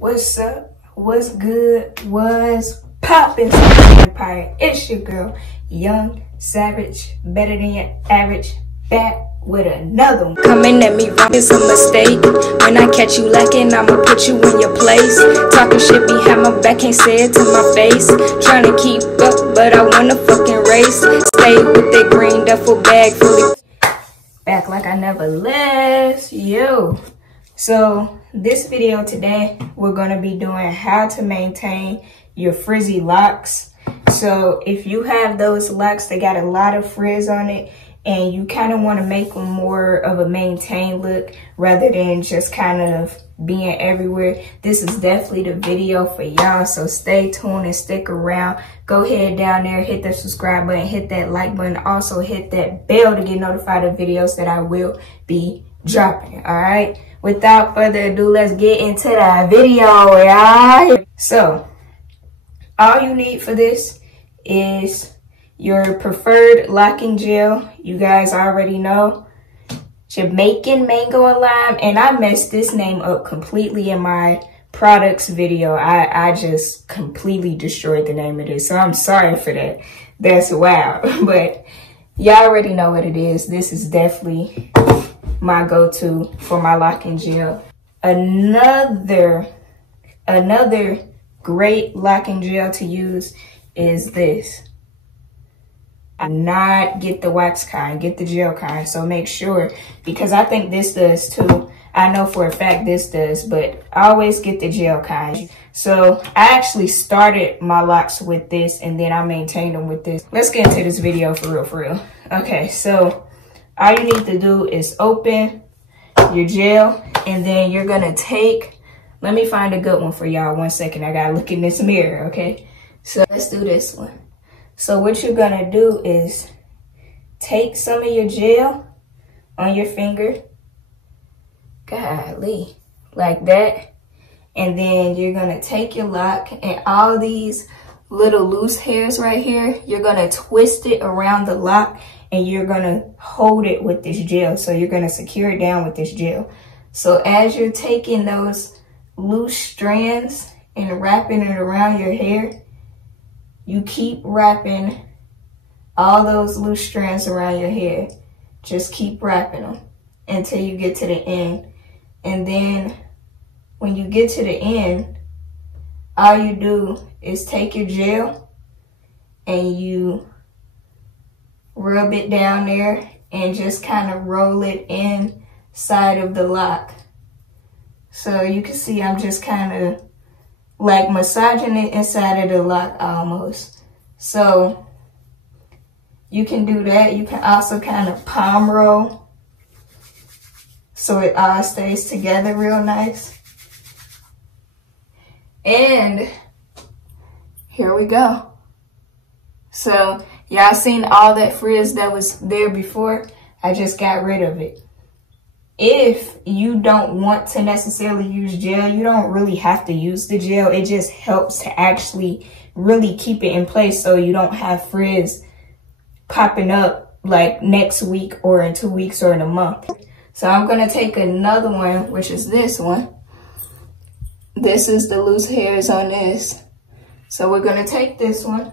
What's up? What's good? What's poppin', Empire? It's your girl, Young Savage, better than your average, back with another one. Coming at me wrong is a mistake. When I catch you lacking, I'ma put you in your place. Talking shit behind my back, can't say it to my face. Trying to keep up, but I wanna fucking race. Stay with that green duffel bag fully. Back like I never left, yo. So this video today, we're gonna be doing how to maintain your frizzy locks. So if you have those locks that got a lot of frizz on it and you kind of want to make them more of a maintained look rather than just kind of being everywhere, this is definitely the video for y'all. So stay tuned and stick around. Go ahead down there, hit the subscribe button, hit that like button, also hit that bell to get notified of videos that I will be dropping. All right, without further ado, let's get into that video, y'all. So all you need for this is your preferred locking gel. You guys already know, Jamaican mango and lime. And I messed this name up completely in my products video. I just completely destroyed the name of this, so I'm sorry for that. That's wild. But y'all already know what it is. This is definitely my go-to for my locking gel. Another great locking gel to use is this. Not get the wax kind, get the gel kind. So make sure, because I think this does too. I know for a fact this does, but always get the gel kind. So I actually started my locks with this and then I maintained them with this. Let's get into this video for real. Okay, so all you need to do is open your gel and then you're gonna take, let me find a good one for y'all. 1 second, I gotta look in this mirror, okay? So let's do this one. So what you're gonna do is take some of your gel on your finger, golly, like that. And then you're gonna take your lock and all these little loose hairs right here, you're gonna twist it around the lock and you're gonna hold it with this gel. So you're gonna secure it down with this gel. So as you're taking those loose strands and wrapping it around your hair, you keep wrapping all those loose strands around your hair. Just keep wrapping them until you get to the end. And then when you get to the end, all you do is take your gel and you rub it down there and just kind of roll it inside of the lock. So you can see I'm just kind of like massaging it inside of the lock almost. So you can do that. You can also kind of palm roll so it all stays together real nice. And here we go. So y'all seen all that frizz that was there before? I just got rid of it. If you don't want to necessarily use gel, you don't really have to use the gel. It just helps to actually really keep it in place so you don't have frizz popping up like next week or in 2 weeks or in a month. So I'm gonna take another one, which is this one. This is the loose hairs on this. So we're gonna take this one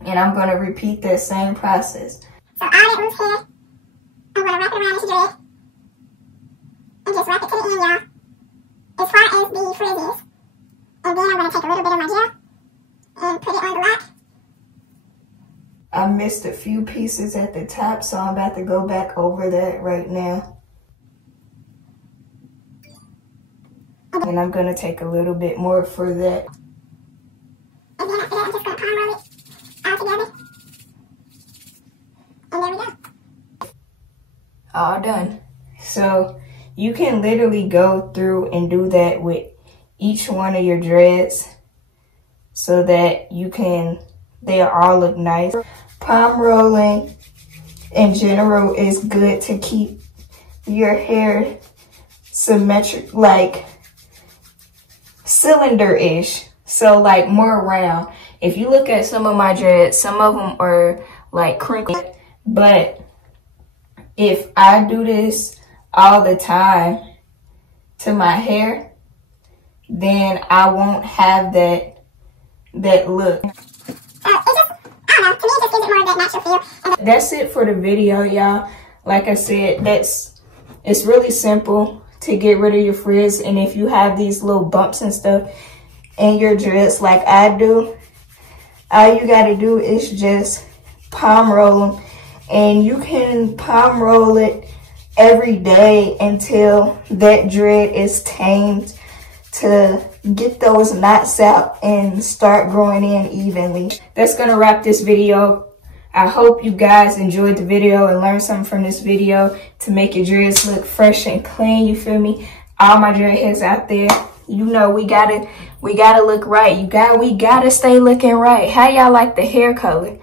and I'm gonna repeat that same process. So all that loose hair, I'm gonna wrap it around this dread. And just wrap it to the end, y'all, as far as the frizz is. And then I'm going to take a little bit of my gel and put it on the lock. I missed a few pieces at the top, so I'm about to go back over that right now. And I'm going to take a little bit more for that. And then after that, I'm just going to palm roll it all together. And there we go. All done. So you can literally go through and do that with each one of your dreads so that they all look nice. Palm rolling in general is good to keep your hair symmetric, like cylinder-ish. So like more round. If you look at some of my dreads, some of them are like crinkled, but if I do this all the time to my hair, then I won't have that look. It just, I don't know, to me it just gives it more of that natural feel. That's it for the video, y'all. Like I said, it's really simple to get rid of your frizz. And if you have these little bumps and stuff in your dreads like I do, all you gotta do is just palm roll them. And you can palm roll it every day until that dread is tamed to get those knots out and start growing in evenly. That's gonna wrap this video. I hope you guys enjoyed the video and learned something from this video to make your dreads look fresh and clean, you feel me? All my dread heads out there, you know we gotta look right. We gotta stay looking right. How y'all like the hair color?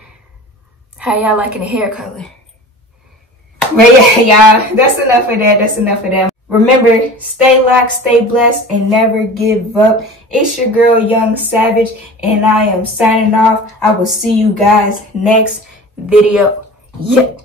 How y'all liking the hair color? But yeah, y'all, that's enough of that. Remember, stay locked, stay blessed, and never give up. It's your girl, Young Savage, and I am signing off. I will see you guys next video. Yeah.